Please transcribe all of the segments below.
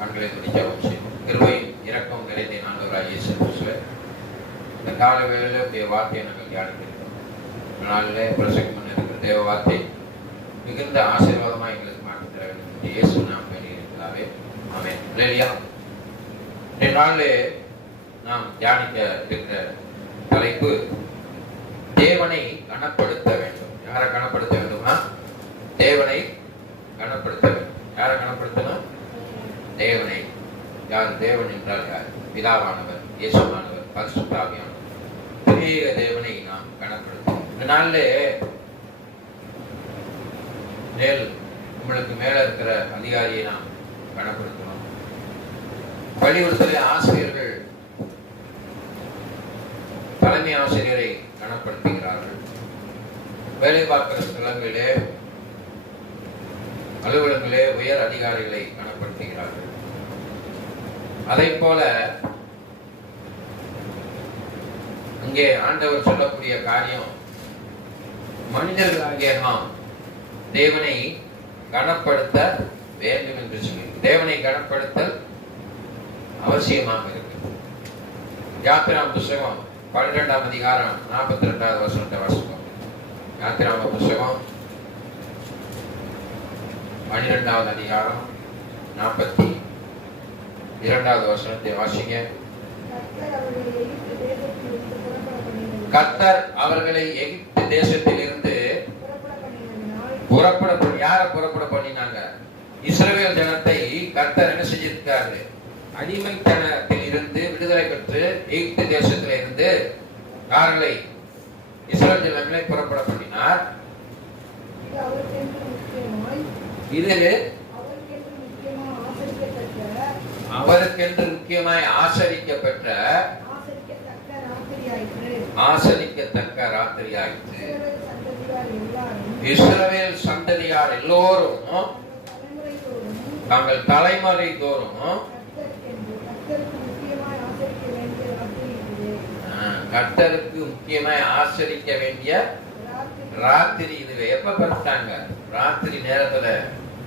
கண்களை துடிக்கவும் செய்யும். கிருபையும் இரக்கம் நிறைந்த ஆண்டவராகிய இயேசு கிறிஸ்துவே, இந்த கால வேளையில உடைய வார்த்தையை நாங்கள் தியானிக்கிறோம். நாளிலே பிரசங்கம் பண்ணிருக்கிற தேவ வார்த்தை மிகுந்த ஆசீர்வாதமாக எங்களுக்கு மாற்றி தர வேண்டும் என்று இயேசு நாம் வேண்டியிருக்கிறாவே. ஆமென். இல்லையா? இந்த நாளிலே நாம் தியானிக்க இருக்கிற தலைப்பு தேவனை கனப்படுத்த வேண்டும். யாரை கனப்படுத்த வேண்டுமா? தேவனை கனப்படுத்த வேண்டும். யாரை கனப்படுத்தணும்? தேவனை. யார் தேவன் என்றால் யார்? பிதாவானவர், இயேசுவானவர், பரிசுத்த ஆவியானவர், திரியேக தேவனை நாம் கனப்படுத்தணும். இந்த நாளிலே உங்களுக்கு மேல இருக்கிற அதிகாரியை நாம் கனப்படுத்தணும். பள்ளிக்கூடத்திலே ஆசிரியர்கள் தலைமை ஆசிரியரை கனப்படுத்துகிறார்கள். வேலை பார்க்கிற ஸ்தலங்களிலே, அலுவலகங்களே உயர் அதிகாரிகளை கனப்படுத்துகிறார்கள். அதை போல அங்கே ஆண்டவர் சொல்லக்கூடிய காரியம், மனிதர்களாகிய நாம் தேவனை கனப்படுத்த வேண்டும் என்று சொல்லி, தேவனை கனப்படுத்தல் அவசியமாக இருக்கு. யாத்திராம புஸ்தகம் 12ஆம் அதிகாரம் 42வது வசனத்தை வாசிப்போம். யாத்திராம புஸ்தகம் 12வது அதிகாரம் 42வது வசனத்தை வாசிங்க. கர்த்தர் அவர்களை எகிப்து தேசத்தில் இருந்து யாரை புறப்பட பண்ணினாங்க? இஸ்ரவேல் ஜனத்தை கர்த்தர் என்ன செஞ்சிருக்காரு? அடிமைத்தனத்தில் இருந்து விடுதலை பெற்று எகிப்து தேசத்தில் இருந்து யார்களை? இஸ்ரவேல் ஜனங்களை புறப்பட பண்ணினார். இது அவருக்கென்று முக்கியமாய் ஆசரிக்கப்பட்ட ஆசரிக்கத்தக்க ராத்திரியாயிற்று. இஸ்ரவேல் சந்ததியார் எல்லோரும் தங்கள் தலைமுறை தோறும் கர்த்தருக்கு முக்கியமாய் ஆசரிக்க வேண்டிய ராத்திரி இது. எப்ப பெற்றாங்க? ராத்திரி நேரத்துல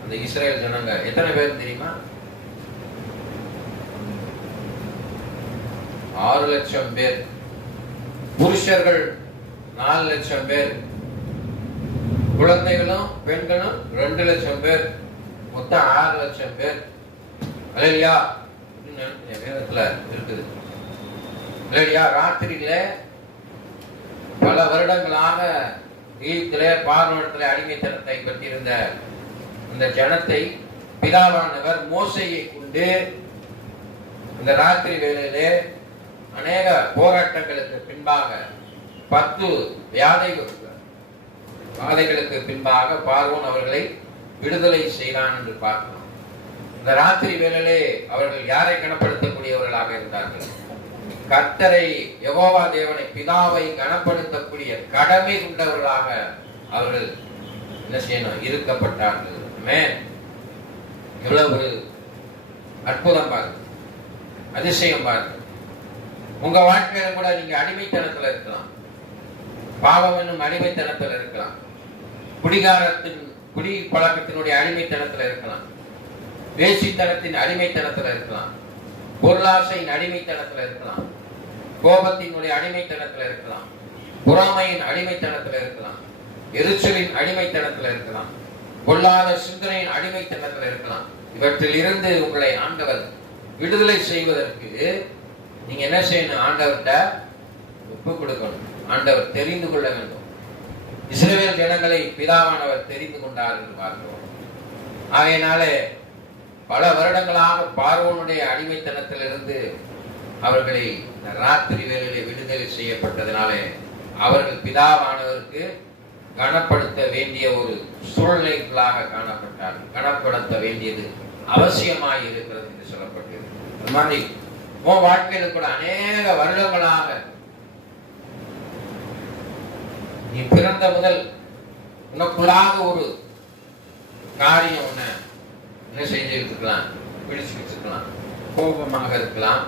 அந்த இஸ்ரேல் ஜனங்க எத்தனை பேர் தெரியுமா? 6 லட்சம் பேர். புருஷர்கள் 4 லட்சம் பேர், குழந்தைகளும் பெண்களும் 2 லட்சம் பேர், மொத்தம் 6 லட்சம் பேர். அல்லேலூயா. வேதத்துல இருக்குது. அல்லேலூயா. ராத்திரியில பல வருடங்களாக எகிப்திலே பார்வோனிடத்திலே அடிமைத்தனத்தை பெற்றிருந்த இந்த ஜனத்தை பிதாவானவர் மோசேயை கொண்டு இந்த ராத்திரி வேளையிலே அநேக போராட்டங்களுக்கு பின்பாக 10 வாதைகளுக்கு பின்பாக பார்வோன் அவர்களை விடுதலை செய்தான் என்று பார்க்கிறோம். இந்த ராத்திரி வேளையிலே அவர்கள் யாரை கனப்படுத்தக்கூடியவர்களாக இருந்தார்கள்? கர்த்தரை, யெகோவா தேவனை, பிதாவை கனப்படுத்தக்கூடிய கடமை கொண்டவர்களாக அவர்கள் என்ன செய்யணும்? இருக்கப்பட்டார்கள். எவ்வளவு அற்புதம் பாருங்க, அதிசயம் பாருங்க. உங்க வாழ்க்கையில கூட நீங்க அடிமைத்தனத்துல இருக்கலாம், பாவம் என்னும் அடிமைத்தனத்துல இருக்கலாம், குடி பழக்கத்தினுடைய அடிமைத்தனத்துல இருக்கலாம், வேசித்தனத்தின் அடிமைத்தனத்துல இருக்கலாம், பொருளாசையின் அடிமைத்தனத்துல இருக்கலாம், கோபத்தினுடைய அடிமைத்தனத்துல இருக்கலாம், பொறாமையின் அடிமைத்தனத்துல இருக்கலாம், எரிச்சலின் அடிமைத்தனத்துல இருக்கலாம், பொல்லாத சிந்தனையின் அடிமைத்தனத்துல இருக்கலாம். இவற்றில் இருந்து உங்களை ஆண்டவர் விடுதலை செய்வதற்கு நீங்க என்ன செய்யணும்? ஆண்டவர்கிட்ட ஒப்பு கொடுக்கணும். ஆண்டவர் தெரிந்து கொள்ள வேண்டும். இஸ்ரவேல் ஜனங்களை பிதாவானவர் தெரிந்து கொண்டார் என்று பார்க்கிறோம். ஆகையினாலே பல வருடங்களாக பார்வோனுடைய அடிமைத்தனத்திலிருந்து அவர்களை ராத்திரி வேளையிலே விடுதலை செய்யப்பட்டதனாலே அவர்கள் பிதாவானவருக்கு கனப்படுத்த வேண்டிய ஒரு சூழ்நிலைகளாக காணப்பட்டார்கள். கனப்படுத்த வேண்டியது அவசியமாக இருக்கிறது என்று சொல்லப்பட்டது. அது மாதிரி உன் வாழ்க்கையில கூட அநேக வருடங்களாக நீ பிறந்த முதல் உனக்குள்ளாக ஒரு காரியம் என்ன செய்து இருக்கலாம், பிடிச்சு வச்சிருக்கலாம். கோபமாக இருக்கலாம்,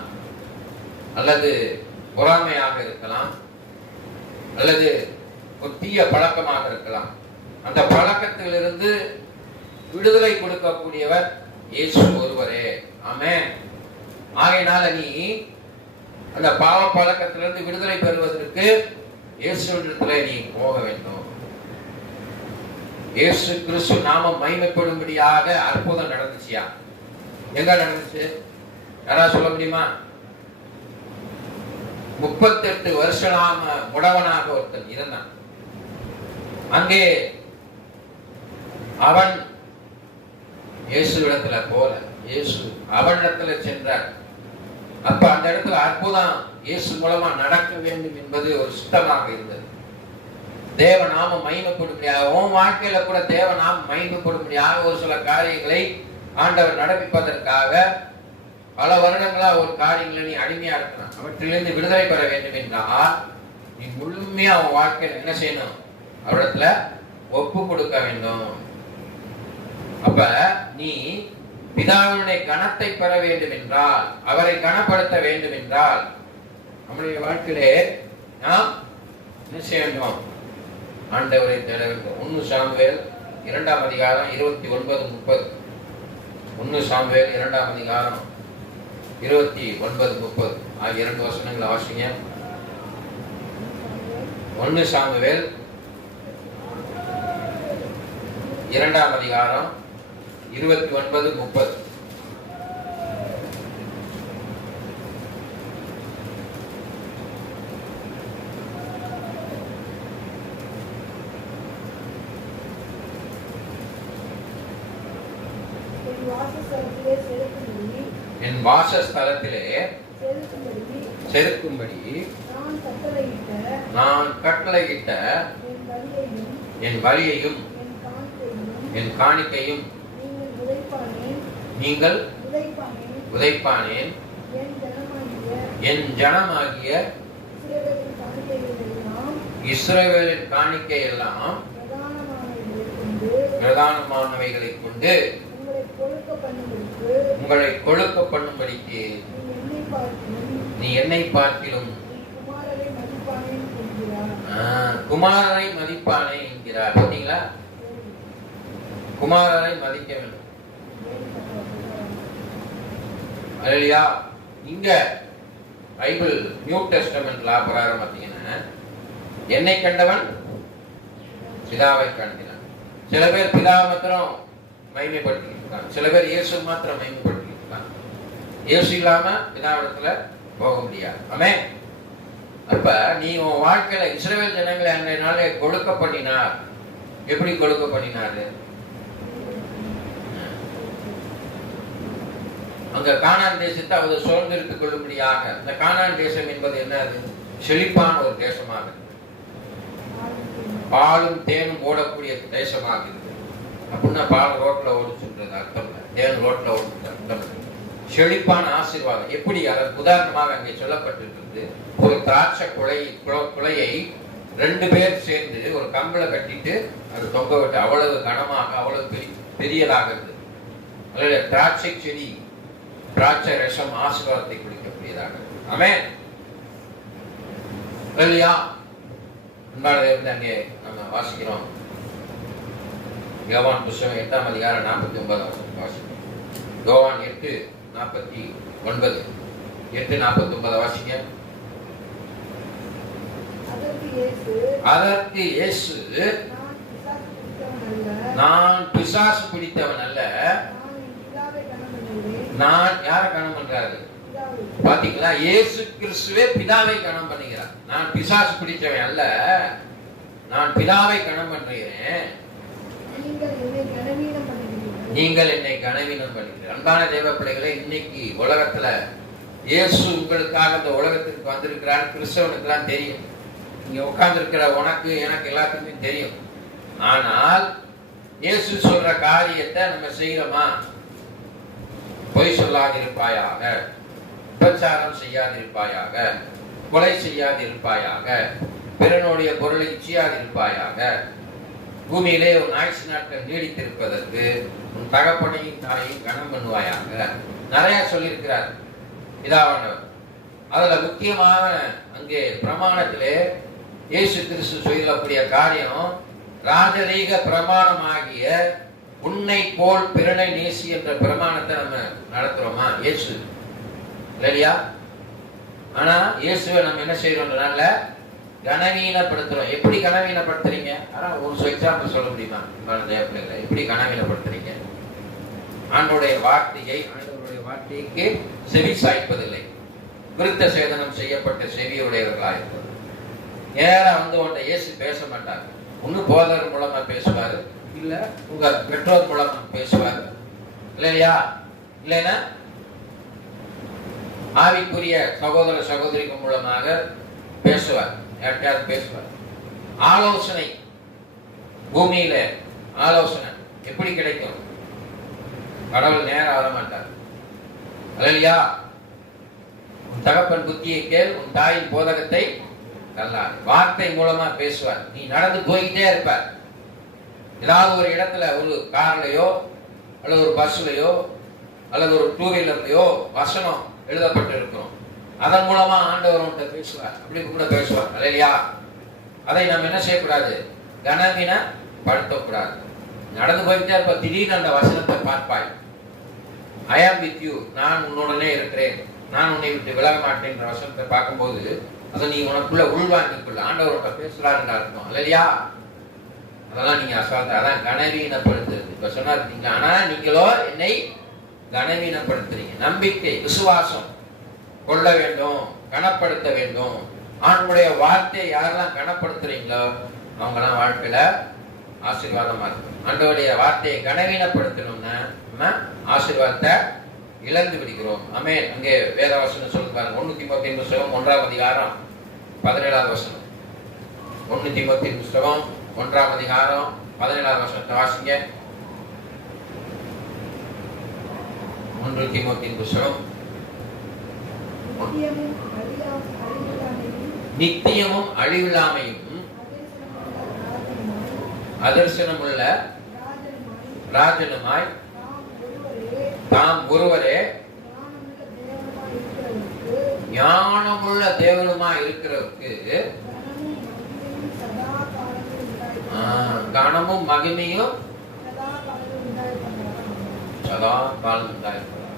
அல்லது பொறாமையாக இருக்கலாம், அல்லது ஒரு தீய பழக்கமாக இருக்கலாம். அந்த பழக்கத்திலிருந்து விடுதலை கொடுக்கக்கூடியவர் இயேசு ஒருவரே. ஆமென். ஆகையினால நீ அந்த பாவ பழக்கத்திலிருந்து விடுதலை பெறுவதற்கு இயேசுவிடத்திலே நீ போக வேண்டும். இயேசு கிறிஸ்து நாமம் மகிமைப்படும்படியாக அற்புதம் நடந்துச்சியா? எங்க நடந்துச்சு? யாராவது சொல்ல முடியுமா? 38 வருஷம் முடவனாக ஒருத்தன் இருந்தான். அங்கே அவன் இயேசுவிடத்துல போல, இயேசு அவனிடத்துல சென்றார். அப்ப அந்த இடத்துல அற்புதம் இயேசு மூலமா நடக்க வேண்டும் என்பது ஒரு சுத்தமாக இருந்தது. தேவநாமம் மகிமைப்படும்படியாக, உன் வாழ்க்கையில கூட தேவநாமம் மகிமைப்படும்படியாக ஒரு சில காரியங்களை ஆண்டவர் நடப்பிப்பதற்காக பல வருடங்களா ஒரு காரியங்களை நீ அடிமையா இருக்கணும். அவற்றிலிருந்து விடுதலை பெற வேண்டும் என்றால் நீ முழுமையா அவன் வாழ்க்கையில என்ன செய்யணும்? அவரிடத்துல ஒப்பு கொடுக்க வேண்டும். அப்ப நீ பிதாவினுடைய கனத்தை பெற வேண்டும் என்றால், அவரை கனப்படுத்த வேண்டும் என்றால், நம்முடைய வாழ்க்கையிலே நாம் என்ன செய்ய வேண்டும்? ஆண்டவரை தேட வேண்டும். 1 சாமுவேல் 2ஆம் அதிகாரம் 29-30. 1 சாமுவேல் 2ஆம் அதிகாரம் 29-30 ஆகிய 2 வசனங்களை வாசிங்க. 1 சாமுவேல் 2ஆம் அதிகாரம் 29-30. என் வாசஸ்தலத்திலே செருக்கும்படி நான் கட்டளையிட்ட என் பலியையும் என் காணிக்கையும் நீங்கள் உதைப்பானேன். என் ஜனமாகிய இஸ்ரவேலின் காணிக்கை எல்லாம் பிரதானமானவைகளை கொண்டு உங்களை கொழுக்க பண்ணும்படிக்கு நீ என்னை பார்க்கிலும் குமாரரை மதிப்பானே என்கிறார். பார்த்தீங்களா? குமாரரை மதிக்க வேண்டும். அல்லேலூயா. இங்க பைபிள் நியூ டெஸ்டமென்ட்ல பிரகாரம் பார்த்தீங்கன்னா, என்னை கண்டவன் பிதாவை காண்கிறான். சில பேர் பிதாவை மாத்திரம் மகிமைப்படுத்திக்கிறாங்க, சில பேர் இயேசு மாத்திரம் மகிமைப்படுத்திக்கிறாங்க. இயேசு இல்லாம பிதாவிடத்துல போக முடியாது. ஆமென். அப்ப நீ உன் வாழ்க்கையில இஸ்ரவேல் ஜனங்களை அன்றைய நாளே கொடுக்க பண்ணினார். எப்படி கொடுக்க பண்ணினாரு? அங்க கானான் தேசத்தை அவர் சுதந்திரித்துக் கொள்ளும்படியாக. இந்த கானான் தேசம் என்பது என்னது? செழிப்பான ஒரு தேசமாக, பாலும் தேனும் ஓடக்கூடிய தேசமாக இருக்கு. அப்படின்னா பால் ரோட்ல ஓடிச்சுன்றது அர்த்தம் இல்லை, தேன் ரோட்ல ஓடுறது அர்த்தம் இல்லை. செழிப்பான ஆசீர்வாதம். எப்படி? அதற்கு உதாரணமாக அங்கே சொல்லப்பட்டிருக்கிறது, ஒரு திராட்சை குலையை 2 பேர் சேர்ந்து ஒரு கம்பளை கட்டிட்டு அது தொங்க விட்டு அவ்வளவு கனமாக, அவ்வளவு பெரியதாக இருக்கு. அதில் திராட்சை செடி, திராட்சை ரசம் ஆசீர்வாதத்தை குடிக்கக்கூடியதாக. ஆமென். இல்லையா? அங்கே நம்ம வாசிக்கிறோம். யோவான் புத்தகம் 8ஆம் அதிகாரம் 49 வாசிக்கிறோம். யோவான் 8:49 8:49 வாசிங்க. அதற்கு இயேசு, நான் பிசாசு பிடித்தவன் அல்ல. நான் யாரை கனம் பண்றாரு? பாத்தீங்களா? இயேசு கிறிஸ்துவே பிதாவை கனம் பண்ணுகிறார். நான் பிசாசு பிடித்தவன் அல்ல, நான் பிதாவை கனம் பண்றேன். நீங்கள் என்னை கனவீனம் பண்ணுகிறீர்கள். அன்பான தேவ பிள்ளைகளே, இன்னைக்கு உலகத்துல இயேசு உங்களுக்காக இந்த உலகத்திற்கு வந்திருக்கிறார். கிறிஸ்தவனுக்கெல்லாம் தெரியும், இங்க உட்கார்ந்து இருக்கிற உனக்கு எனக்கு எல்லாத்துக்குமே தெரியும். ஆனால் இயேசு சொல்ற காரியத்தை நம்ம செய்யறோமா? பொய் சொல்லாதிருப்பாயாக, உபச்சாரம் செய்யாதிருப்பாயாக, கொலை செய்யாதிருப்பாயாக, பிறனுடைய பொருளை இச்சியாதிருப்பாயாக, பூமியிலே உன் ஆயுசு நாட்கள் நீடித்திருப்பதற்கு உன் தகப்பனையும் தாயையும் கனம் பண்ணுவாயாக. நிறைய சொல்லியிருக்கிறார் பிதாவானவர். அதுல முக்கியமான அங்கே பிரமாணத்திலே இயேசு கிறிஸ்து சொல்லக்கூடிய காரியம், ராஜரீக பிரமாணமாகிய உன்னை போல் பிறனை நேசி என்ற பிரமாணத்தை நம்ம நடத்துறோமா? இயேசு இல்லையா? ஆனா இயேசுவை நம்ம என்ன செய்யறோம்னால கனவீனப்படுத்துறோம். எப்படி கனவீனப்படுத்துறீங்க? ஆனா ஒரு எக்ஸாம்பிள் சொல்ல முடியுமா? பிள்ளைகளை எப்படி கனவீனப்படுத்துறீங்க? ஆண்டவருடைய வார்த்தைக்கு செவி சாய்ப்பதில்லை. விருத்த சேதனம் செய்யப்பட்ட செவியுடையவர்களாயிருப்பது. நேரா உன்ட்ட இயேசு பேச மாட்டார். ஒண்ணு போதகர் மூலமா பேசுவாரு, இல்ல உங்க பெற்றோர் மூலமா பேசுவாரு, இல்லையா? இல்லைன்னா ஆவிக்குரிய சகோதர சகோதரிகள் மூலமாக பேசுவார், யார்கிட்டயாவது பேசுவார். ஆலோசனை, பூமியில ஆலோசனை எப்படி கிடைக்கும்? கடவுள் நேரம் வர மாட்டார், இல்லையா? உன் தகப்பன் புத்தியை கேள், உன் தாயின் போதகத்தை கல்லார். வார்த்தை மூலமா பேசுவார். நீ நடந்து போய்கிட்டே இருப்பார். ஏதாவது ஒரு இடத்துல ஒரு கார்லயோ அல்லது ஒரு பஸ்லயோ அல்லது ஒரு டூ வீலர்லயோ வசனம் எழுதப்பட்டு இருக்கும். அதன் மூலமா ஆண்டவர் உன்கிட்ட பேசுவார். அப்படி கூட பேசுவார், இல்லையா? அதை நாம் என்ன செய்யக்கூடாது? கனவீனப்படுத்தக்கூடாது. நடந்து போய்கிட்டே இருப்ப, திடீர்னு அந்த வசனத்தை பார்ப்பாய். ஐ ஆம் வித் யூ, நான் உன்னுடனே இருக்கிறேன், நான் உன்னை விட்டு விலக மாட்டேன் வசனத்தை பார்க்கும்போது அதை நீ உனக்குள்ள உள்வாங்கிக்குள்ள ஆண்டவர்கிட்ட பேசுறாருன்னு அர்த்தம், இல்லையா? அதெல்லாம் நீங்க அசால்ட்டா, அதான் கனவீனப்படுத்துறது. இப்ப சொன்னார், ஆனா நீங்களோ என்னை கனவீனப்படுத்துறீங்க. நம்பிக்கை, விசுவாசம் கொள்ள வேண்டும், கனப்படுத்த வேண்டும். ஆண்டுடைய வார்த்தையை யாரெல்லாம் கனப்படுத்துறீங்களோ அவங்கெல்லாம் வாழ்க்கையில ஆசீர்வாதமா இருக்கும். ஆண்டவருடைய வார்த்தையை கனவீனப்படுத்தணும்னா நம்ம ஆசீர்வாதத்தை இழந்து விடுகிறோம். ஆமென். அங்கே வேதவசனம் சொல்லி பாருங்க. 1 தீமோத்தேயு புத்தகம் 1ஆம் அதிகாரம் 17ஆவது வசனம். 1 தீமோத்தேயு புத்தகம் 1ஆம் அதிகாரம் 17ஆவது வசனத்தை வாசிங்க. 1 தீமோத்தேயு புத்தகம். நித்தியமும் அழிவில்லாமையும் அதர்சனமுள்ள ராஜனுமாய் தாம் ஒருவரே ஞானமுள்ள தேவனுமாய் இருக்கிறவருக்கு கனமும் மகிமையும் சதா காலம் உண்டாயிருக்கிறார்.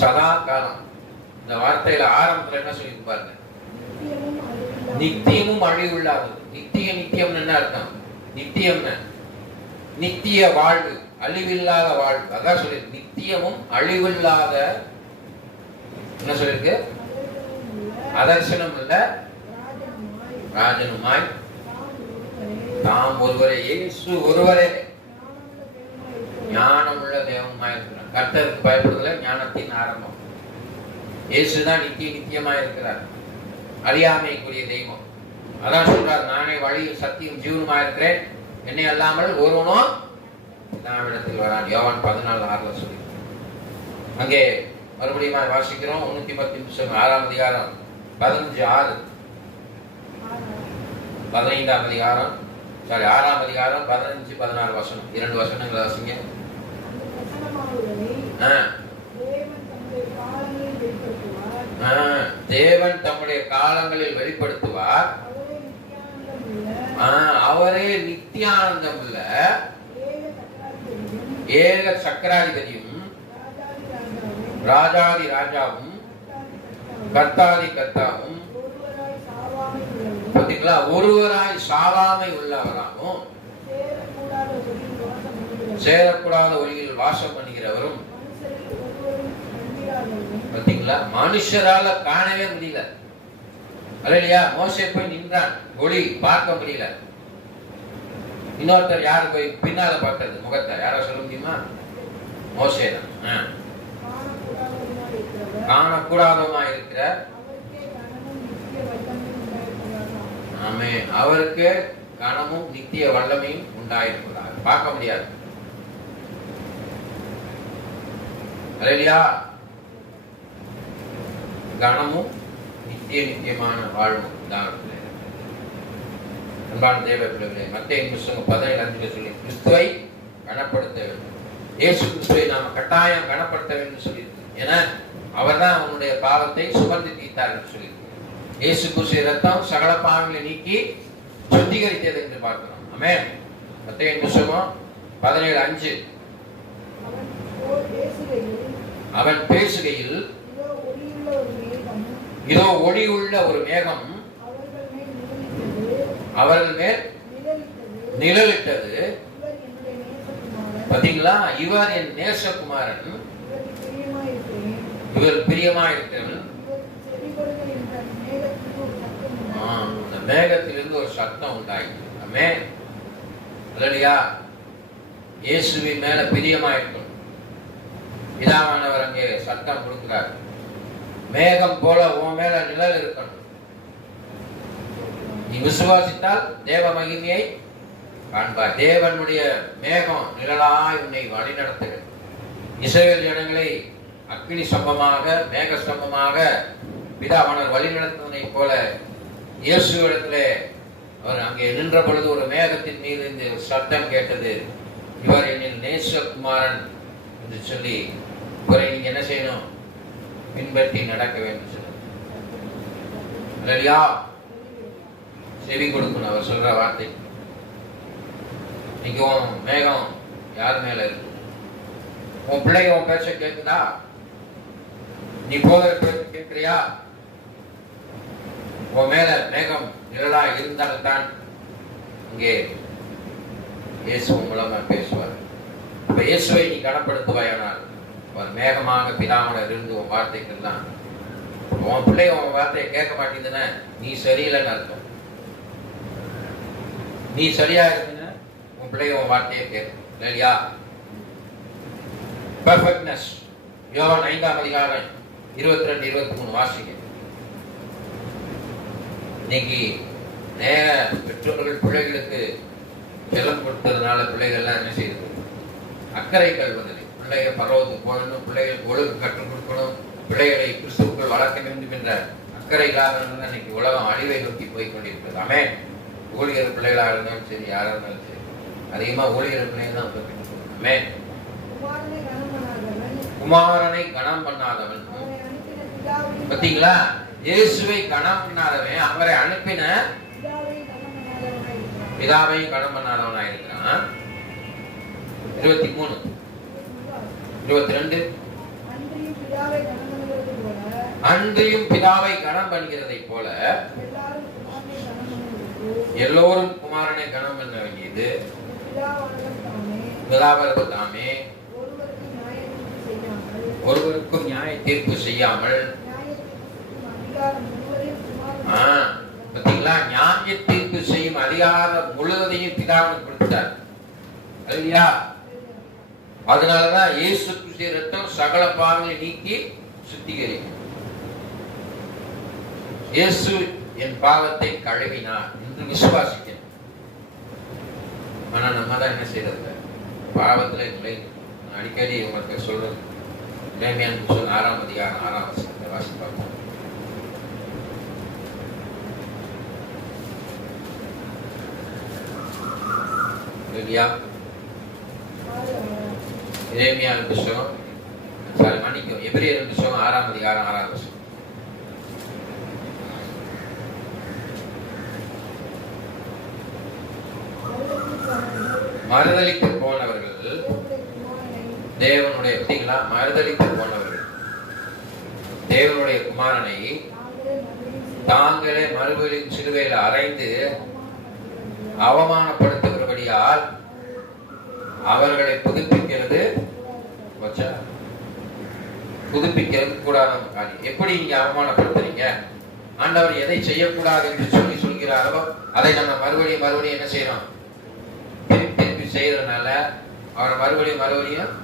சதா காலம். இந்த வார்த்தையில ஆரம்பத்துல என்ன சொல்லி பாருங்க? நித்தியமும் அழிவில்லாதது. நித்தியம் என்ன அர்த்தம்? நித்தியம் நித்திய வாழ்வு, அழிவில்லாத வாழ்வு. அதான் சொல்லி நித்தியமும் அழிவில்லாத என்ன சொல்லிருக்கு? அதர்சனம் இல்ல ராஜனுமாய் தாம் ஒருவரே, இயேசு ஒருவரே ஞானமுள்ள தேவனுமாய் இருக்கிறார். கர்த்தருக்கு பயப்படுதல ஞானத்தின் ஆரம்பம். இயேசுதான் நித்தியமா இருக்கிறார், அறியாமைக்குரிய தெய்வம். அதான் சொல்றார், நானே வழி சத்தியம் ஜீவனுமா இருக்கிறேன், என்னை அல்லாமல் ஒருவனும் இடத்தில் வரான். யோவான் 14:6 சொல்லி அங்கே மறுபடியும் வாசிக்கிறோம். 110 6ஆம் அதிகாரம் 15:6, 15ஆம் அதிகாரம் 6ஆம் அதிகாரம் 15-16 வசனம். 2 வசனங்களை வாசிங்க. தேவன் தம்முடைய காலங்களில் வெளிப்படுத்துவார், அவரே நித்தியானந்தம் உள்ள ஏக சக்கராதிபதியும் ராஜாதி ராஜாவும் கர்த்தாதி கர்த்தாவும், பார்த்தீங்களா? ஒருவராய் சாவாமை உள்ளவராகவும் சேரக்கூடாத ஒளியில் வாசம் பண்ணுகிறவரும். பார்த்தீங்களா? மனுஷரால காணவே முடியல, இல்லையா? மோசே போய் நின்றான், ஒளி பார்க்க முடியல. இன்னொருத்தர் யாரு போய் பின்னால பார்த்தது முகத்தை? யாரோ சொல்ல முடியுமா? மோசே தான். காணக்கூடாதமா இருக்கிற, ஆமே, அவருக்கு கனமும் நித்திய வல்லமையும் உண்டாயிருக்கிறார். பார்க்க முடியாது, இல்லையா? கனமும் நித்தியமான வாழ்வும் உண்டாகிறது. அன்பான தேவ பிள்ளைகளே, மத்தேயு புத்தகம் 17:5 சொல்லி கிறிஸ்துவை கனப்படுத்த வேண்டும். இயேசு கிறிஸ்துவை நாம கட்டாயம் கனப்படுத்த வேண்டும் சொல்லி, ஏன்னா அவர் தான் அவனுடைய பாவத்தை சுமந்து தீர்த்தார் என்று சொல்லி. இயேசு கிறிஸ்து ரத்தம் சகல பாவங்களை நீக்கி சுத்திகரித்தது என்று பார்க்கிறோம். ஆமென். மத்தேயு புத்தகம் 17:5. அவன் பேசுகையில் இதோ ஒளியுள்ள ஒரு மேகம் அவர்கள் மேல் நிழலிட்டது. பாத்தீங்களா? இவர் என் நேசகுமாரன், இவர் பிரியமாயிருக்கிறவன். அந்த மேகத்திலிருந்து ஒரு சத்தம் உண்டாயிற்று. ஆமென். அல்லேலூயா. இயேசுவின் மேல பிரியமாயிருக்கும். பிதாவானவர் அங்கே சத்தம் கொடுக்கிறார். மேகம் போல உன் மேல நிழல் இருக்கணும். நீ விசுவாசித்தால் தேவ மகிமையை காண்பார். தேவனுடைய மேகம் நிழலாய் உன்னை வழி நடத்துகிறது. இஸ்ரவேல் ஜனங்களை அக்கினி ஸ்தம்பமாக மேக ஸ்தம்பமாக பிதாவானவர் வழி நடத்துவதை போல இயேசுவிடத்திலே அவர் அங்கே நின்ற பொழுது ஒரு மேகத்தின் மீது இந்த சத்தம் கேட்டது. இவர் என்னில் நேசகுமாரன் என்று சொல்லி இவரை நீங்க என்ன செய்யணும்? பின்பற்றி நடக்க வேண்டும் சொல்லுங்க. செவி கொடுக்கணும் அவர் சொல்ற வார்த்தை. இன்னைக்கு உன் மேகம் யார் மேல இருக்கு? உன் பிள்ளைங்க உன் பேச்ச கேட்குதா? நீ போகிற பேச்சு கேட்கிறியா? உன் மேல மேகம் நிழலா இருந்தால்தான் இங்கே இயேசு மூலமா பேசுவார். அப்ப இயேசுவை நீ கனப்படுத்துவாயானால் அவர் மேகமாக பிதாவோட இருந்து உன் வார்த்தைக்கெல்லாம் உன் பிள்ளைய உன் வார்த்தையை கேட்க மாட்டேங்குதுன்னா நீ சரியில்லைன்னு அர்த்தம். நீ சரியா இருக்குன்னா உன் பிள்ளைய உன் வார்த்தையை கேட்கும். இல்லையா? பெர்ஃபெக்ட்னஸ். யோவான் 5ஆம் அதிகாரம் 22, 23 வாசிங்க. இன்னைக்கு நேர பெற்றோர்கள் பிள்ளைகளுக்கு செல்லம் கொடுத்ததுனால பிள்ளைகள்லாம் என்ன செய்யுது? அக்கறை கல்வதில்லை. பிள்ளைகள் பரவத்துக்கு போகணும், பிள்ளைகளுக்கு ஒழுங்கு கற்றுக் கொடுக்கணும், பிள்ளைகளை கிறிஸ்துவுக்குள் வளர்க்க வேண்டும் என்ற அக்கறை இல்லாத இன்னைக்கு உலகம் அழிவை நோக்கி போய் கொண்டிருக்கிறது. ஆமென். ஊழியர் பிள்ளைகளாக இருந்தாலும் சரி, யாராக இருந்தாலும் சரி, அதிகமா ஊழியர் பிள்ளைகள் தான். ஆமென். குமாரனை கனம் பண்ணாதவன். பாத்தீங்களா? இயேசுவை கனம் பண்ணாதவன் அவரை அனுப்பின பிதாவையும் கனம் பண்ணாதவனா இருக்கிறான். 23, 22. அன்றியும் பிதாவை கனம் பண்ணுகிறதை போல எல்லோரும் குமாரனை கனம் பண்ண வேண்டியது பிதாவானவர் தாமே ஒருவருக்கும் நியாய தீர்ப்பு செய்யாமல். பாத்தீங்களா? நியாய தீர்ப்பு செய்யும் அதிகாரம் முழுவதையும் பிதாவுக்கு கொடுத்தார். இல்லையா? அதனாலதான் இயேசு கிறிஸ்துவின் ரத்தம் சகல பாவங்களை நீக்கி சுத்திகரிக்கும். இயேசு என் பாவத்தை கழுவினார் என்று விசுவாசிக்கணும். ஆனா நம்ம தான் என்ன செய்யறது? பாவத்துல இல்லை. அடிக்கடி உங்களுக்கு சொல்றது. எரேமியாவின் புத்தகம் 6ஆம் அதிகாரம் 6ஆம் வசனத்தை வாசித்து பார்ப்போம். எரேமியாவின் புத்தகம் மன்னிக்கும் எபிரேயரின் புத்தகம் 6ஆம் அதிகாரம் 6ஆம் வசனம். மறுதலித்து போனவர்கள் தேவனுடைய மறுதலித்து போனவர்கள் தேவனுடைய குமாரனை தாங்களே மறுபடியும் சிலுவையில் அறைந்து அவமானப்படுத்துகிறபடியால் அவர்களை புதுப்பிக்கிறது கூடாத காரியம். எப்படி நீங்க அவமானப்படுத்துறீங்க? ஆண்டவர் எதை செய்யக்கூடாது என்று சொல்கிறாரோ அதை நம்ம மறுபடியும் என்ன செய்யறோம்? திருப்பி செய்யறதுனால அவரை மறுபடியும்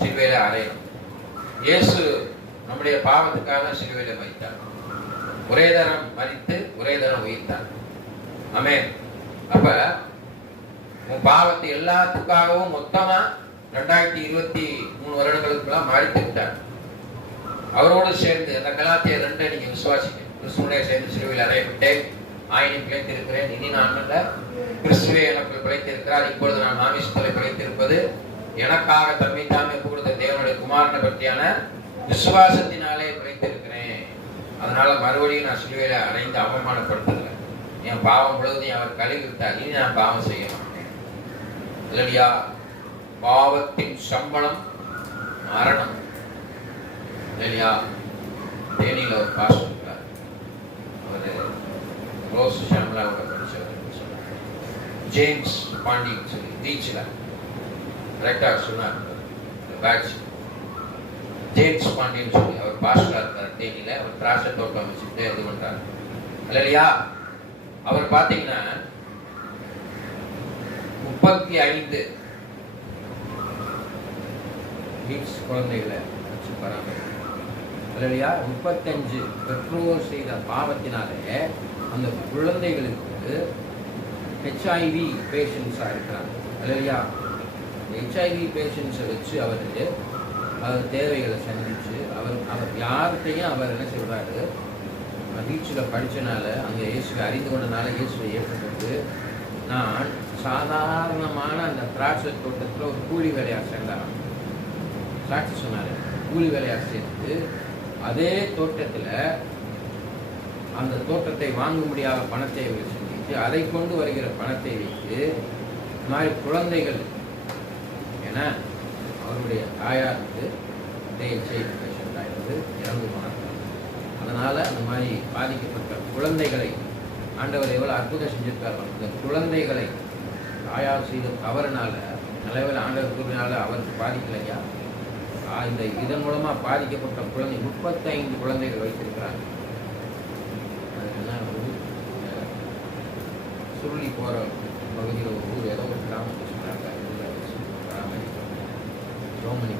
சிலுவையில அறையணும். இயேசு நம்முடைய பாவத்துக்காக சிலுவையில மரித்தார். ஒரே தரம் மரித்து ஒரே தரம் உயிர்த்தார். ஆமென். அப்ப உன் பாவத்தை எல்லாத்துக்காகவும் மொத்தமா 2023 வருடங்களுக்குலாம் மரித்து விட்டார். அவரோடு சேர்ந்து அந்த கலாத்தியர் 2 நீங்க விசுவாசிக்க. கிறிஸ்துவோட சேர்ந்து சிலுவையில் அறையப்பட்டேன், ஆயினும் பிழைத்திருக்கிறேன். இனி நான் அல்ல, கிறிஸ்துவே எனக்குள் பிழைத்திருக்கிறார். இப்பொழுது நான் மாமிசத்தில் பிழைத்திருப்பது எனக்காக தம்மை தாமே கொடுத்த தேவனுடைய குமாரனை பற்றியான விசுவாசத்தினாலே பிழைத்திருக்கிறேன். அதனால மறுபடியும் நான் சிலுவையில அடைந்து அவமானப்படுத்தல. என் பாவம் முழுவதையும் அவர் கழுவி விட்டார். இனி நான் பாவம் செய்ய மாட்டேன். இல்லையா? பாவத்தின் சம்பளம் மரணம். இல்லையா? தேனியில் ஒரு பாஸ்டர் இருக்கார். அவர் ரோஸ் ஷாம்லாவோட படித்தவர் சொன்னார். ஜேம்ஸ் பாண்டின்னு சொல்லி பீச்சில் கரெக்டாக சொன்னார். பேட்ச் ஜேம்ஸ் பாண்டின்னு சொல்லி அவர் பாஸ்டராக இருக்கார் தேனியில். அவர் திராட்சை தோட்டம் வச்சுட்டு இது பண்ணுறாரு. இல்லையா? அவர் பார்த்தீங்கன்னா 35 குழந்தைகளை வச்சு பராமரிக்கிறார். இல்லையா? 35 பெற்றோர் செய்த பாவத்தினாலே அந்த குழந்தைகளுக்கு HIV பேஷண்ட்ஸாக இருக்கிறாங்க. இல்லையா? HIV பேஷண்ட்ஸை வச்சு அவர் தேவைகளை சந்திச்சு அவர் யார்கிட்டையும் அவர் என்ன சொல்றாரு, பீச்சில் படித்தனால அங்கே இயேசுவை அறிந்து கொண்டனால இயேசுவை ஏற்பட்டு நான் சாதாரணமான அந்த திராட்சை தோட்டத்தில் ஒரு கூலி வேலையாக சேர்ந்தாராம். சாட்சி சொன்னார். கூலி வேலையாக சேர்த்து அதே தோட்டத்தில் அந்த தோட்டத்தை வாங்க முடியாத பணத்தை செஞ்சுட்டு அதை கொண்டு வருகிற பணத்தை வைத்து இந்த மாதிரி குழந்தைகள், ஏன்னா அவருடைய தாயாருக்கு HIV பேஷண்டாக இருந்து இறந்து போனாங்க. அதனால் அந்த மாதிரி பாதிக்கப்பட்ட குழந்தைகளை ஆண்டவர் எவ்வளோ அற்புதம் செஞ்சிருக்காரு. இந்த குழந்தைகளை தாயார் செய்த தவறுனால நிலவில் ஆண்டவர் கூறினால அவருக்கு பாதிக்கலையா? இந்த இதன் மூலமாக பாதிக்கப்பட்ட குழந்தை 35 குழந்தைகள் வைத்திருக்கிறாங்க. அது என்ன சுருளி போகிற பகுதியில் ஒரு ஊர் ஏதோ ஒரு கிராமத்தை சொல்கிறாங்க. ரோமணி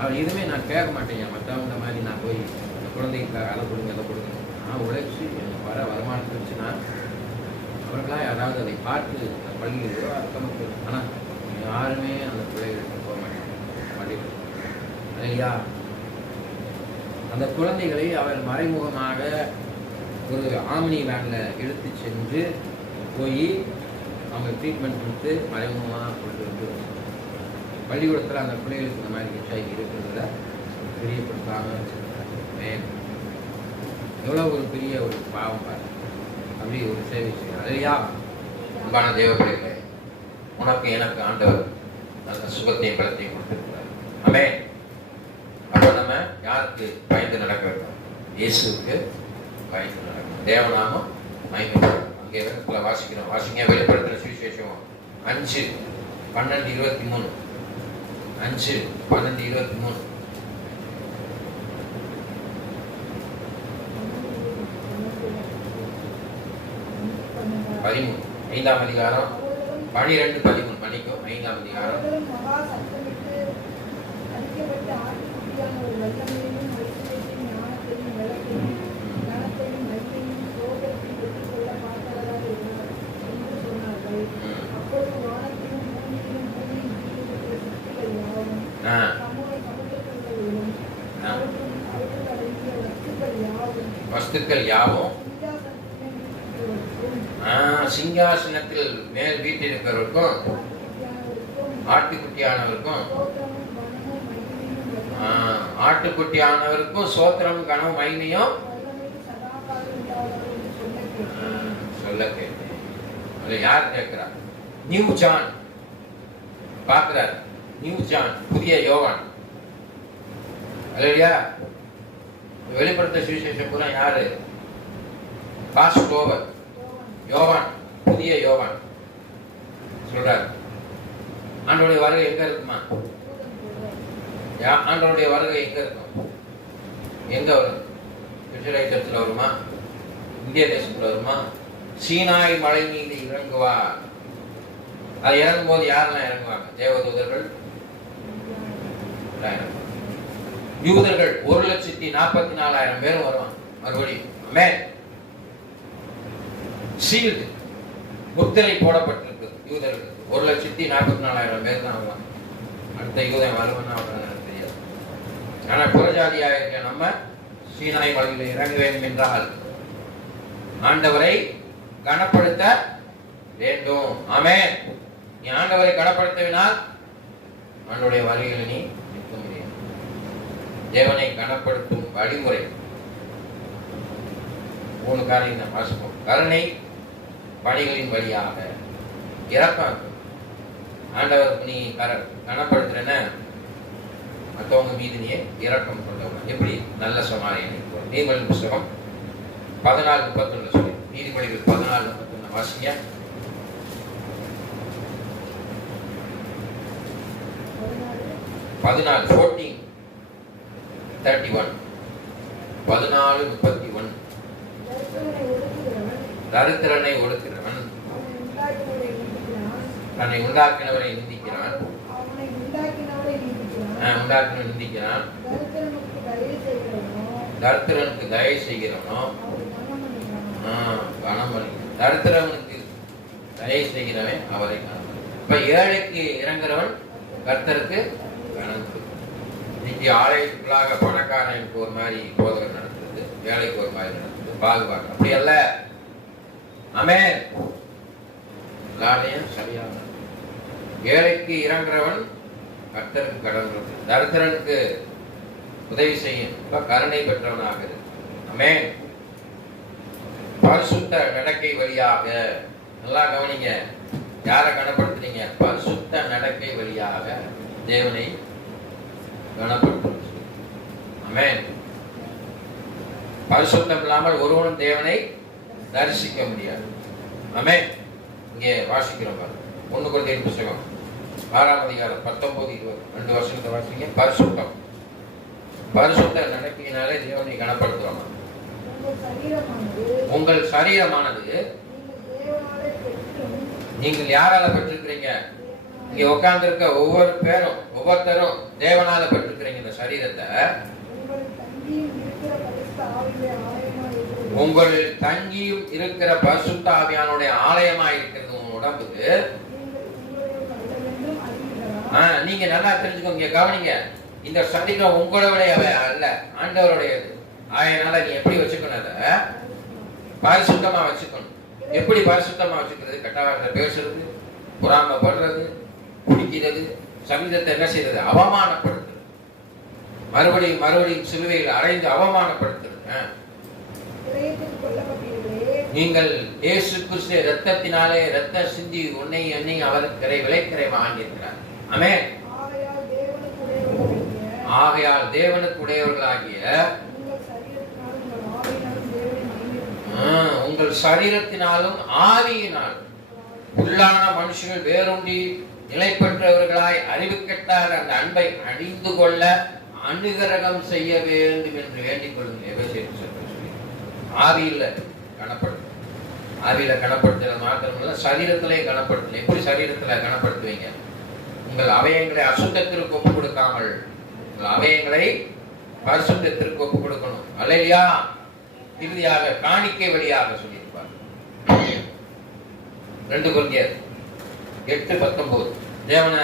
அவர் எதுவுமே நான் கேட்க மாட்டேங்க. மற்றவங்க மாதிரி நான் போய் அந்த குழந்தைக்காக அதை கொடுங்க அதை கொடுங்க. நான் உழைச்சி எனக்கு வருமானத்தை வச்சுன்னா அவர்களாக யாராவது அதை பார்த்து அந்த பள்ளியிலோ அக்கமக்கு, ஆனால் யாருமே அந்த பிள்ளைகளுக்கு போக மாட்டாங்க பள்ளிகள். இல்லையா? அந்த குழந்தைகளை அவர் மறைமுகமாக ஒரு ஆம்னி வேனில் எடுத்து சென்று போய் அவங்க ட்ரீட்மெண்ட் கொடுத்து மறைமுகமாக கொண்டு வந்து பள்ளிக்கூடத்தில் அந்த பிள்ளைகளுக்கு இந்த மாதிரி HIV இருக்கிறத தெரியப்படுத்தாமல் வச்சுருக்காங்க. எவ்வளோ ஒரு பெரிய ஒரு பாவம் பாரு. அப்படி ஒரு சேவை செய்யணும். இல்லையா? அன்பான தேவ பிள்ளைகளே, உனக்கு எனக்கு ஆண்டவர் அந்த சுகத்தையும் பலத்தையும் கொடுத்துருக்கிறார். ஆமென். அப்போ நம்ம யாருக்கு பயந்து நடக்க வேண்டும்? இயேசுக்கு பயந்து நடக்கணும். தேவநாமம் மகிமைப்படும். அங்கே வேதத்தில் வாசிக்கிறோம். வாசிங்க. வெளிப்படுத்தின சுவிசேஷம் 5:12-23. 5:12-23. ஐந்தாம் அதிகாரம் 12-13 மணிக்கும் 5ஆம் அதிகாரம். வஸ்துக்கள் யாவும் சிங்காசனத்தில் மேல் வீட்டிருக்கிறவருக்கும் ஆட்டுக்குட்டியானவருக்கும் சோத்திரம் கனவு மகிமையும் சொல்ல கேட்டேன். அதுல யார் கேட்கிறார்? நியூ ஜான் பார்க்கிறார். நியூ ஜான், புதிய யோவான். இல்லையா? வெளிப்படுத்த சுவிசேஷம் பூரா யாரு? பாஸ்ட் ஓவர் யோவான், புதிய யோவான் சொல்றாரு. ஆண்டோடைய வருகை எங்க இருக்குமா? ஆண்டோடைய வருகை எங்க இருக்கும்? எங்க வரும்? இஸ்ரேல் தேசத்துல வருமா? இந்திய தேசத்துல வருமா? சீனாய் மலை மீது இறங்குவார். அது இறங்கும் போது யாரெல்லாம் இறங்குவாங்க? தேவதூதர்கள், யூதர்கள் 1,44,000 பேரும் வருவாங்க மறுபடியும். ஆமென். சீல்டு, முத்திரை போடப்பட்டிருக்கு யூதர்கள் 1,44,000 பேர் தான் வருவாங்க. அடுத்த யூதன் வருவன்னா அவங்களுக்கு தெரியாது. ஆனா புறஜாதியாக இருக்க நம்ம சீனாய் மலையில் இறங்க வேண்டும் என்றால் ஆண்டவரை கனப்படுத்த வேண்டும். ஆமென். நீ ஆண்டவரை கனப்படுத்தினால் ஆண்டவருடைய வருகையில் நீ நிற்க முடியும். தேவனை கனப்படுத்தும் வழிமுறை 3 காரியம் தான் வாசிப்போம். கருணை பணிகளின் வழியாக, இரக்கம் ஆண்டவர் நீ கனப்படுத்துறேன்னா மற்றவங்க மீது நீ இரக்கம் கொண்டவன். எப்படி? நல்ல சமாரியன். நீதிமொழிகள் புஸ்தகம் 14:31 சொல்லி, நீதிமொழிகள் 14:31 வாசிங்க. 14:31 14:31 தரித்திரனை ஒடுக்கிறவன் தன்னை உண்டாக்கினவரை நிந்திக்கிறான். நிந்திக்கிறான். தரித்திரனுக்கு தயை செய்கிறவனோ கனம் பண்ணி, தரித்திரவனுக்கு தயை செய்கிறவன் அவரை கனம். இப்ப ஏழைக்கு இறங்குறவன் கர்த்தருக்கு கனம். இன்னைக்கு ஆலயத்துக்குள்ளாக பணக்காரனுக்கு ஒரு மாதிரி போதகர் நடத்துறது, ஏழைக்கு ஒரு மாதிரி நடத்துறது, பாகுபாடு அப்படி அல்ல. ஆமென். எல்லாரையும் சரியான ஏழைக்கு இறங்குறவன் கர்த்தருக்கு கடன், தரித்திரனுக்கு உதவி செய்யும் கருணை பெற்றவனாக இருக்கு. ஆமென். பரிசுத்த நடக்கை வழியாக, நல்லா கவனிங்க, யாரை கனப்படுத்துறீங்க? பரிசுத்த நடக்கை வழியாக தேவனை கனப்படுத்தும். ஆமென். பரிசுத்தம் இல்லாமல் ஒருவனும் தேவனை தரிசிக்க முடியாது. ஆமென். இங்கே வாசிக்கிறோம் பாருங்க, 1 கொரிந்தியர் புத்தகம் 6ஆம் அதிகாரம் 19-20 2 வருஷத்தை வாசிங்க. பரிசுத்தம், பரிசுத்த நடக்கையினாலே தேவனை கனப்படுத்துறோம். உங்கள் சரீரமானது நீங்கள் யாரால பெற்றிருக்கிறீங்க? இங்க உட்கார்ந்து இருக்க ஒவ்வொரு பேரும் ஒவ்வொருத்தரும் தேவனால பெற்றிருக்கிறீங்க. இந்த சரீரத்தை உங்கள் தங்கியும் இருக்கிற பரிசுத்த ஆவியானுடைய ஆலயமாய் இருக்கிறது உங்க உடம்புக்கு. நீங்க நல்லா தெரிஞ்சுக்கோங்க, கவனிங்க. இந்த சரீரம் உங்களுடைய அல்ல, ஆண்டவருடையது. அதனால நீ எப்படி வச்சுக்கணும்? அதை பரிசுத்தமா வச்சுக்கணும். எப்படி பரிசுத்தமா வச்சுக்கிறது? கெட்டவார்த்தை பேசுறது, பொறாமைப்படுறது, குடிக்கிறது, சரீரத்தை என்ன செய்யறது? அவமானப்படுத்துறது, மறுபடியும் மறுபடியும் சிலுவையில் அறைந்து அவமானப்படுத்துறது. நீங்கள் இயேசு கிறிஸ்து இரத்தத்தினாலே இரத்த சிந்தி உன்னை என்னை அவருக்கு விலைக்கரை வாங்கியிருக்கிறார். ஆமென். ஆகையால் தேவனுக்கு உடையவர்களாகிய உங்கள் சரீரத்தினாலும் ஆவியினாலும் உள்ளான மனுஷர்கள் வேரூன்றி நிலை பெற்றவர்களாய் அறிவு கெட்டார் அந்த அன்பை அணிந்து கொள்ள அனுகிரகம் செய்ய வேண்டும் என்று வேண்டிக் கொள்ளுங்கள். ஆவியில கனப்படுத்து, ஆவியில கனப்படுத்துறது மாத்திரமல்ல, சரீரத்திலே கனப்படுத்தல. எப்படி சரீரத்துல கனப்படுத்துவீங்க? உங்கள் அவயங்களை அசுத்தத்திற்கு ஒப்பு கொடுக்காமல் உங்கள் அவயங்களை பரிசுத்தத்திற்கு ஒப்பு கொடுக்கணும். அல்லேலூயா. இறுதியாக காணிக்கை வழியாக சொல்லியிருப்பார். 2 கொரிந்தியர் 8:19 தேவனை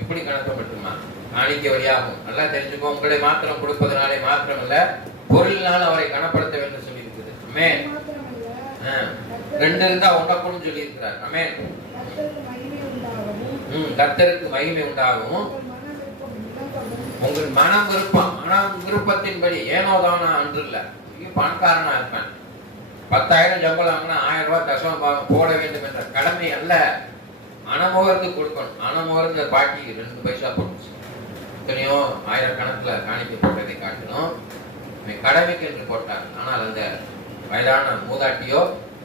எப்படி கணக்கப்பட்டுமா? காணிக்கை வழியாகும். நல்லா தெரிஞ்சுக்கோ. உங்களை மாத்திரம் கொடுப்பதனாலே மாத்திரமல்ல, பொருளினால் அவரை கனப்படுத்த வேண்டும் சொல்லி இருக்குது. ஆமென். 2 இருந்தா ஒன்றாக்கும் சொல்லி இருக்கிறார். ஆமென். கர்த்தருக்கு மகிமை உண்டாகும். உங்கள் மனம் விருப்பத்தின்படி ஏனோதானா அன்று இல்ல. பணக்காரனா இருப்பேன், 10,000 சம்பளம் வாங்கினா 1000 ரூபாய் தசம போட வேண்டும் என்ற கடமை அல்ல. அனமுகர்ந்து கொடுக்கணும். அனமுகர்ந்து பாட்டி 2 பைசா போட்டுச்சு. எத்தனையோ ஆயிரக்கணக்கில் காணிக்கை போட்டதை காட்டணும். கடமைக்கு என்று போட்டார். ஆனால் அந்த வயதான மூதாட்டியோ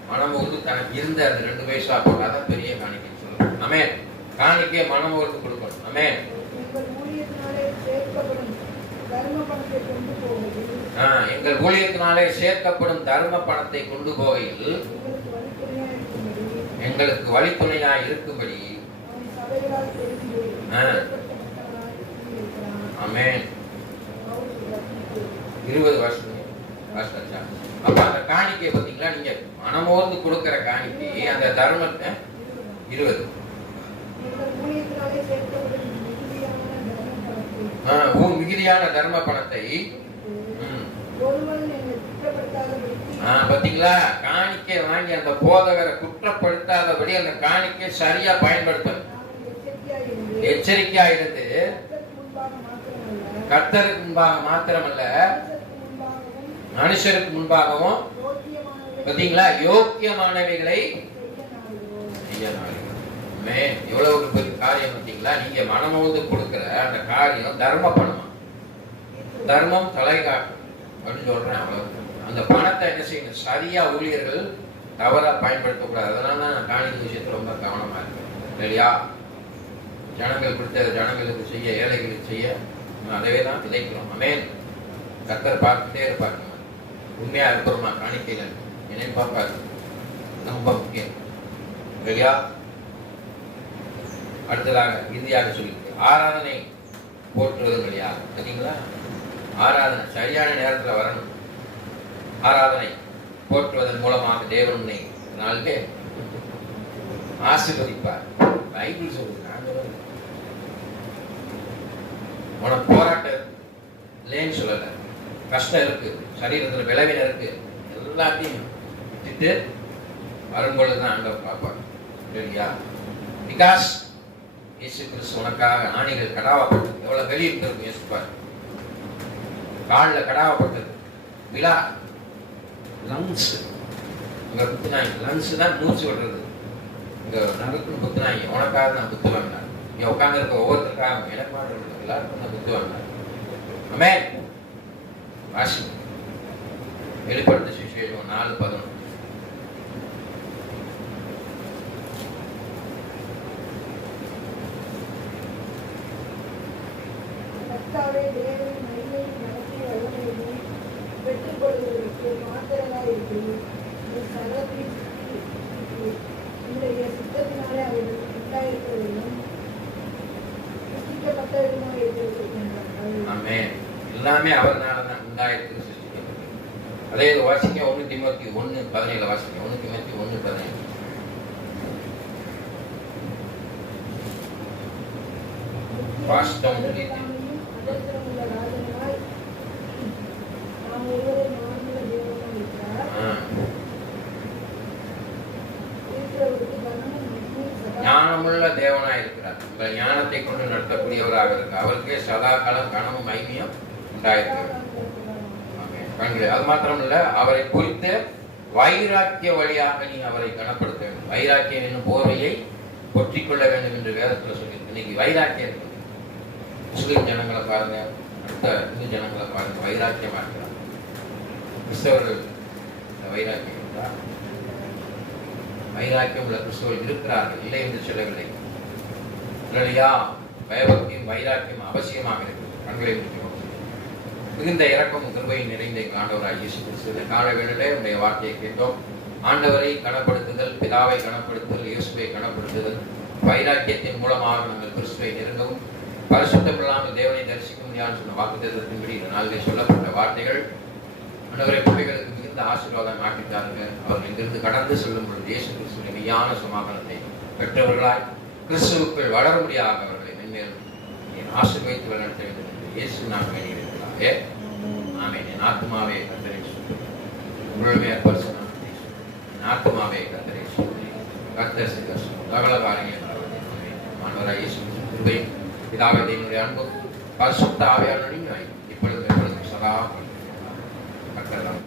மனமுகர்ந்து தனக்கு இருந்த அந்த 2 பைசா போட்டாதான் பெரிய காணிக்கை சொல்லணும். ஆமென். காணிக்கை மனமுகர்ந்து கொடுக்கணும். ஆமென். எங்கள் ஊழியத்தினாலே சேர்க்கப்படும் தர்ம பணத்தை கொண்டு போகையில் எங்களுக்கு வழித்துணையாய் இருக்கும்படி. ஆமென். 20 வருஷம். அப்ப அந்த காணிக்கை பார்த்தீங்களா, நீங்க மனமோர்ந்து கொடுக்கிற காணிக்கை, அந்த தர்மத்தை 20 மிகுதியான தர்ம பணத்தை பாத்தீங்களா, காணிக்கை வாங்கி அந்த போதகரை குற்றப்படுத்தாதபடி அந்த காணிக்கை சரியா பயன்படுத்தணும். எச்சரிக்கையா இருந்து கர்த்தருக்கு முன்பாக மாத்திரமல்ல, மனுஷருக்கு முன்பாகவும் பாத்தீங்களா யோக்கியமானவைகளை எவ்வளவு ஒரு பெரிய காரியம் பார்த்தீங்களா? நீங்க மனமோந்து கொடுக்கிற அந்த காரியம் தர்ம பணமா, தர்மம் தலைகாட்டும் அப்படின்னு சொல்றேன். அவ்வளவு அந்த பணத்தை என்ன செய்யணும்? சரியா ஊழியர்கள் தவறா பயன்படுத்தக்கூடாது. அதனால தான் நான் காணிக்கை விஷயத்துல ரொம்ப கவனமா இருக்கேன். இல்லையா? ஜனங்கள் கொடுத்த ஜனங்களுக்கு செய்ய, ஏழைகளுக்கு செய்ய அதவே தான் விதைக்கிறோம். அமேன். கர்த்தர் பார்த்துட்டே இருப்பாங்க. உண்மையா இருக்கிறோமா காணிக்கையில என்னையும் பார்ப்பாரு. ரொம்ப முக்கியம். இல்லையா? அடுத்ததாக இறுதியாக சொல்லியிருக்கு ஆராதனை போற்றுவது இல்லையா? சரிங்களா? ஆராதனை சரியான நேரத்தில் வரணும். ஆராதனை போற்றுவதன் மூலமாக தேவன் உன்னை நாளிலே ஆசீர்வதிப்பார். பைபிள் சொல்லுங்க. உனக்கு போராட்டம் இல்லைன்னு சொல்லல, கஷ்டம் இருக்கு, சரீரத்தில் விளைவின இருக்கு, எல்லாத்தையும் விட்டுட்டு வரும்பொழுதுதான் ஆண்டவர் பார்ப்பார். இல்லையா? பிகாஸ் இயேசு கிறிஸ்து உனக்காக ஆணிகள் கடாவப்பட்டது. எவ்வளவு வெளியிட்டு இருக்கும் யோசிப்பார். காலில் கடாவப்பட்டது, விழா, லங்ஸ், இங்க புத்துனாய், லங்ஸ் தான் மூச்சு விடுறது. இங்க நறுக்குன்னு புத்துனாய், உனக்காக நான் புத்து வாங்கினார். இங்க உட்கார்ந்து இருக்க ஒவ்வொருத்தருக்காக எனக்கு மாற்றம் எல்லாருக்கும் நான் புத்து வாங்கினார். ஆமென். வாசி வெளிப்படுத்த சுவிசேஷம் 4:11. எல்லாமே அவர்னால தான் உண்டாயிருக்கு, சிருஷ்டிக்கப்பட்டது. அதே இது வாசிக்க 1 தீமோத்தேயு 1:17 வாசிக்க. 1 தீமோத்தேயு 1:17. வாஸ்தவம் ஞானமுள்ள தேவனாய் இருக்கிறார். உங்கள் ஞானத்தை கொண்டு நடத்தக்கூடியவராக இருக்கு. அவருக்கே சதா காலம் கனமும் மைமையும் உண்டாயிருக்கிறது. அது மாத்திரம் இல்ல, அவரை குறித்து வைராக்கிய வழியாக நீ அவரை கனப்படுத்த வேண்டும். வைராக்கியம் என்னும் போர்வையை பொற்றிக்கொள்ள வேண்டும் என்று வேதத்தில் சொல்லி இன்னைக்கு வைராக்கியம் இருக்கு. முஸ்லிம் ஜனங்களை பாருங்க, அடுத்த இந்து ஜனங்களை பாருங்க, வைராக்கியமா இருக்கிறார். கிறிஸ்தவர்கள் வைராக்கியம் இருக்கா? வைராக்கியம் உள்ள கிறிஸ்தவர்கள் இருக்கிறார்கள், இல்லை என்று சொல்லவில்லை. இல்லையா? பயபக்தியும் வைராக்கியம் அவசியமாக இருக்கிறது. கண்களை முடிக்கிறோம். மிகுந்த இறக்கம் கிருபையும் நிறைந்த ஆண்டவராகிய இயேசு கிறிஸ்து கால வேளையிலே உடைய வார்த்தையை கேட்டோம். ஆண்டவரை கனப்படுத்துதல், பிதாவை கனப்படுத்துதல், இயேசுவை கனப்படுத்துதல், வைராக்கியத்தின் மூலமாக நாங்கள் கிறிஸ்துவை நெருங்கவும் பரிசுத்தம் இல்லாமல் தேவனை தரிசிக்க முடியாது சொன்ன வாக்குத்தத்தத்தின்படி இந்த நாளிலே சொல்லப்பட்ட வார்த்தைகள் ஆண்டவரை பிள்ளைகளுக்கு மிகுந்த ஆசீர்வாதம் ஆக்கிட்டாருங்க. அவர்கள் இங்கிருந்து கடந்து செல்லும் பொழுது இயேசு கிறிஸ்துவின் மெய்யான சமாதானத்தை பெற்றவர்களாய் கிறிஸ்துவுக்குள் வளர முடியாத அவர்களை மென்மேலும் ஆசீர்வதித்து வழிநடத்த வேண்டும் என்று இயேசு நான் வேண்டியிருக்கிறார். ஆமென். என் ஆத்துமாவே கர்த்தரை ஸ்தோத்திரி, முழுமையாக பரிசுத்தம் என் ஆத்துமாவே கர்த்தரை ஸ்தோத்திரி. கர்த்தர் செய்த சகல காரியங்கள் மாணவராக இயேசு கிருபை, பிதாவே தேவனுடைய அன்பு, பரிசுத்த ஆவியானவரின் இப்பொழுது சதா கர்த்தர்